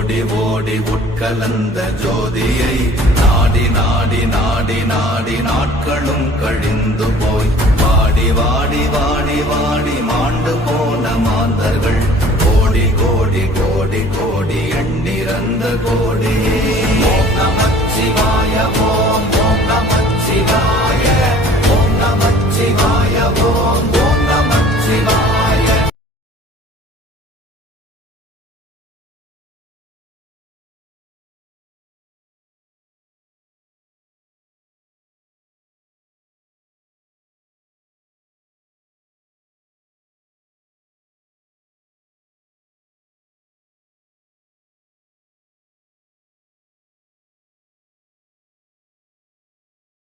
ஓடி ஓடி உட்கலந்த ஜோதியை நாடி நாடி நாடி நாடி நாட்களும் கழிந்து போய் வாடி வாடி வாடி வாடி மாண்டு போன மாந்தர்கள் கோடி கோடி கோடி கோடி எண்ணிறந்த கோடியே ஓம் நமச்சிவாய ஓம்